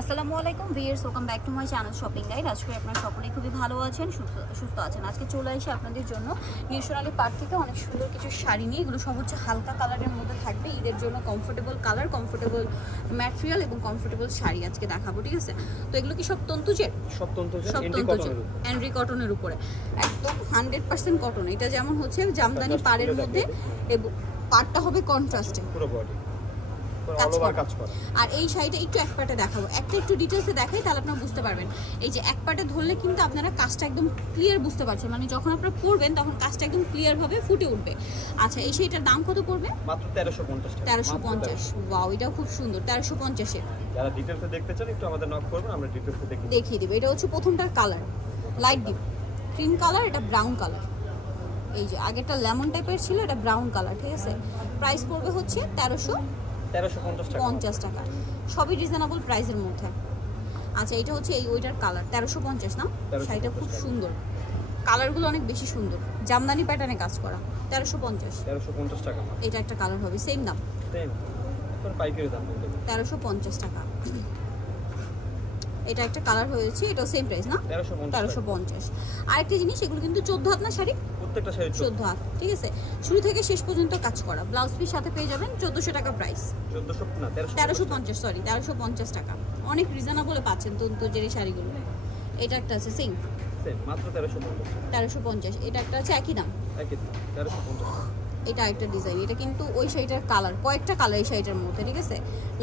আসসালামু আলাইকুম viewers, welcome back to my channel shopping guide. আজকে আপনারা সকলেই খুবই ভালো আছেন, সুস্থ আছেন। আজকে চলে আসি আপনাদের জন্য নিউশনালি পার্ক থেকে অনেক সুন্দর কিছু শাড়ি নিয়ে। এগুলো সব হচ্ছে হালকা কালারের মধ্যে থাকবে, ঈদের জন্য কমফোর্টেবল কালার, কমফোর্টেবল ম্যাটেরিয়াল এবং কমফোর্টেবল শাড়ি আজকে দেখাবো, ঠিক আছে? তো এগুলো কি সব তন্তুজের? সব তন্তুজের এন্ড্রি কটনের উপরে, একদম 100% কটন। এটা যেমন হচ্ছে জামদানি পাড়ের মধ্যে এবং পাড়টা হবে কন্ট্রাস্টে, পুরো বডি কাজ করা। আর এই শাড়িটা একটু এক পাটে দেখাবো, একটু ডিটেলসে দেখাই, তাহলে আপনারা বুঝতে পারবেন। এই যে এক পাটে ধরলে কিন্তু আপনারা কাজটা একদম ক্লিয়ার বুঝতে পারছেন, মানে যখন আপনারা পরবেন তখন কাজটা একদম ক্লিয়ার ভাবে ফুটে উঠবে। আচ্ছা, এই শাড়িটার দাম কত পড়বে? মাত্র 1350 টাকা। 1350। ওয়াও, এটাও খুব সুন্দর। 1350 এ যারা ডিটেইলসে দেখতে চান একটু আমাদের নক করবেন, আমরা ডিটেইলসে দেখিয়ে দেব। এটা হচ্ছে প্রথমটার colour light deep cream colour, এটা ব্রাউন কালার। এই যে আগেরটা লেমন টাইপের ছিল, এটা ব্রাউন কালার, ঠিক আছে? প্রাইস পড়বে হচ্ছে 1350 টাকা। সবই রিজনেবল প্রাইসের মধ্যে। আচ্ছা, এটা হচ্ছে এই ওইটার কালার 1350 না? শাড়িটা খুব সুন্দর, কালারগুলো অনেক বেশি সুন্দর, জামদানি প্যাটার্নে কাজ করা। 1350 টাকা। এটা একটা কালার হবে, সেম দাম, সেম পাইকারি দাম 1350 টাকা। এটা একটা কালার হয়েছে, এটাও সেম প্রাইস না? 1350। আরেকটা জিনিস, এগুলো কিন্তু 14 হাত না শাড়ি? প্রত্যেকটা শাড়ি 14 হাত, ঠিক আছে? শুরু থেকে শেষ পর্যন্ত কাজ করা, ব্লাউজ পিস সাথে পেয়ে যাবেন। 1400 টাকা প্রাইস। 1350, সরি 1350 টাকা। অনেক রিজনেবলে পাচ্ছেন তন্তুজের এই শাড়িগুলো। এটা একটা আছে সেম মাত্র 1350। এটা একটা আছে একই দাম 1350। এটা একটা ডিজাইন, এটা কিন্তু ওই শাড়িটার কালার, কয়েকটা কালার এই শাড়িটার মধ্যে, ঠিক আছে?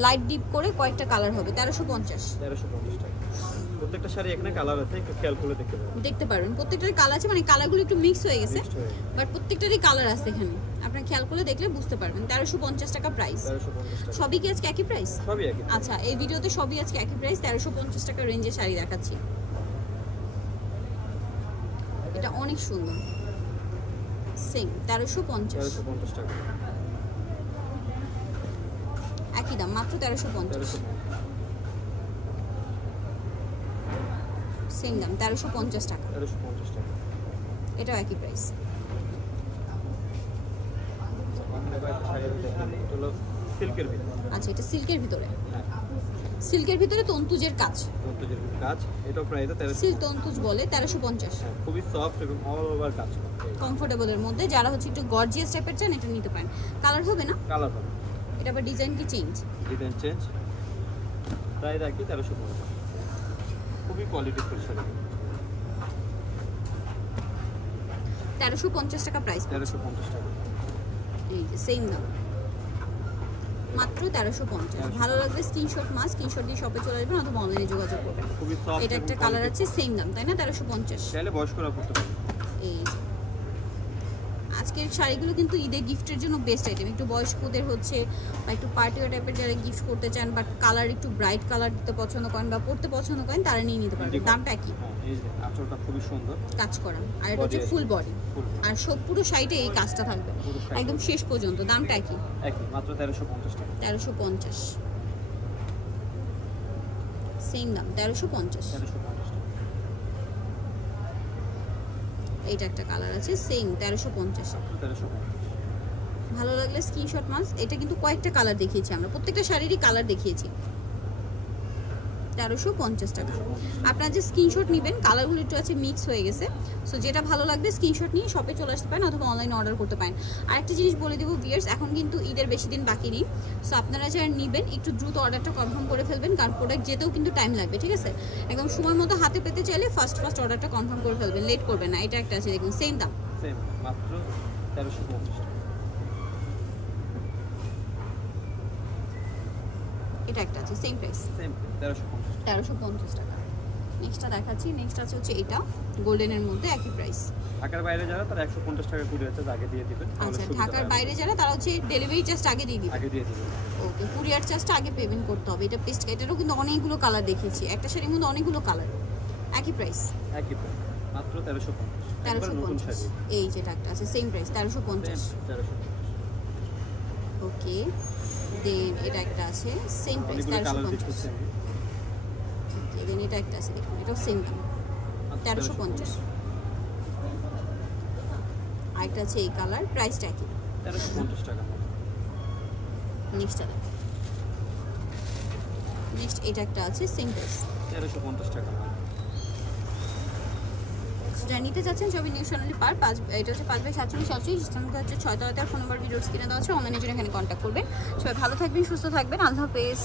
লাইট ডিপ করে কয়েকটা কালার হবে। 1350 টাকা। প্রত্যেকটা শাড়ি এখানে কালার আছে, একটু খেয়াল করে দেখতে পারবেন। প্রত্যেকটারই কালার আছে, মানে কালারগুলো একটু মিক্স হয়ে গেছে, বাট প্রত্যেকটারই কালার আছে এখানে। আপনারা খেয়াল করে দেখলে বুঝতে পারবেন। 1350 টাকা প্রাইস। সবই কি আজকে একই প্রাইস? সবই একই। আচ্ছা, এই ভিডিওতে সবই আজকে একই প্রাইস। 1350 টাকা রেঞ্জে শাড়ি দেখাচ্ছি। এটা অনেক সুন্দর, সেম 1350 টাকা। একই দাম, মাত্র 1350। সেম দাম 1350 টাকা। এটাও একই প্রাইস। আচ্ছা, এটা সিল্কের ভিতরে, সিল্কের ভিতরে তন্তুজের কাজ, এটাও প্রায় সিল্ক তন্তুজ বলে। 1350। খুবই সফট এবং অল ওভার কাজ, কমফোর্টেবলের মধ্যে। যারা হচ্ছে একটু গর্জিয়াস টাইপের চান, এটা নিতে পারেন। কালার হবে না? কালার হবে। এটা আবার ডিজাইন কি চেঞ্জ? Design change. প্রায় রাখি 1350। খুবই কোয়ালিটি ফুল শাড়ি। 1350 টাকা প্রাইস। 1350 টাকা। এই যে সেম দাম, মাত্র 1350। ভালো লাগলে স্ক্রিনশট স্ক্রিনশট দিয়ে শপে চলে আসবেন অথবা অনলাইনে যোগাযোগ করবেন। খুবই সফট। এটা একটা কালার আছে, সেম দাম, তাই না? 1350। চাইলে বয়স্করা পড়তে পারে। এই আজকের শাড়িগুলো কিন্তু ঈদের গিফটের জন্য বেস্ট আইটেম। একটু বয়স্কদের হচ্ছে বা একটু পার্টি টাইপের যারা গিফট করতে চান, বাট কালার একটু ব্রাইট কালার দিতে পছন্দ করেন বা পড়তে পছন্দ করেন, তারা নিয়ে নিতে পারবেন। দামটা কি? এই যে আঁচলটা খুবই সুন্দর কাজ করা, আর এটা হচ্ছে ফুল বডি, আর সব পুরো শাড়িতে এই কাজটা থাকবে একদম শেষ পর্যন্ত। দামটা কি? একই, মাত্র 1350 টাকা। 1350 সেম দাম, 1350। এইটা একটা কালার আছে, সেম 1350। ভালো লাগলে স্ক্রিনশট এটা কিন্তু কয়েকটা কালার দেখিয়েছি আমরা, প্রত্যেকটা শাড়িরই কালার দেখিয়েছি। 1350 টাকা। আপনারা যে স্ক্রিনশট নেবেন, কালারগুলো একটু আছে মিক্স হয়ে গেছে, সো যেটা ভালো লাগবে স্ক্রিনশট নিয়ে শপে চলে আসতে পারেন অথবা অনলাইনে অর্ডার করতে পারেন। আরেকটা জিনিস বলে দেবো ভিউয়ার্স, এখন কিন্তু ঈদের বেশি দিন বাকি নেই, সো আপনারা যারা নেবেন একটু দ্রুত অর্ডারটা কনফার্ম করে ফেলবেন, কারণ প্রোডাক্ট যেতেও কিন্তু টাইম লাগবে, ঠিক আছে? একদম সময় মতো হাতে পেতে চাইলে ফার্স্ট অর্ডারটা কনফার্ম করে ফেলবেন, লেট করবেন না। এটা একটা আছে, দেখুন সেম দাম, সেম মাত্র 1350 টাকা। এটা একটা আছে সেম প্রাইস, সেম 1350 টাকা। নেক্সটটা দেখাচ্ছি, নেক্সট আছে হচ্ছে এটা গোল্ডেনের মধ্যে, একই প্রাইস। ঢাকার বাইরে যারা তারা 150 টাকা কুরিয়ার চার্জ আগে দিয়ে দিবেন। আচ্ছা, ঢাকার বাইরে যারা তারা হচ্ছে ডেলিভারি চার্জ আগে দিয়ে দিবেন। ওকে, কুরিয়ার চার্জটা আগে পেমেন্ট করতে হবে। এটা পেস্ট, এটারও কিন্তু অনেকগুলো কালার দেখিয়েছি, একটা শাড়ির মধ্যে অনেকগুলো কালার, একই প্রাইস, মাত্র 1350। এই যেটা একটা আছে সেম প্রাইস 1350। ওকে, দেন এটা একটা আছে সেম প্রাইস 1350। ওকে, দেন এটা একটা আছে, দেখুন এটাও সেম দাম 1350। আরেকটা আছে এই কালার, প্রাইসটা কি? 1350 টাকা। নেক্সটটা নেক্সট এটা একটা আছে সিঙ্গলস 1350 টাকা। যারা নিতে চাচ্ছেন সবই নিউ সোনালি পার 5, এটা হচ্ছে 5/47 স্থানটা হচ্ছে 6 তলাতে, ফোন নাম্বার ভিডিওস কিনে দেওয়া আছে, অনলাইনের জন্য এখানে কন্ট্যাক্ট করবেন। সবাই ভালো থাকবেন, সুস্থ থাকবেন, আল্লাহ হাফেজ।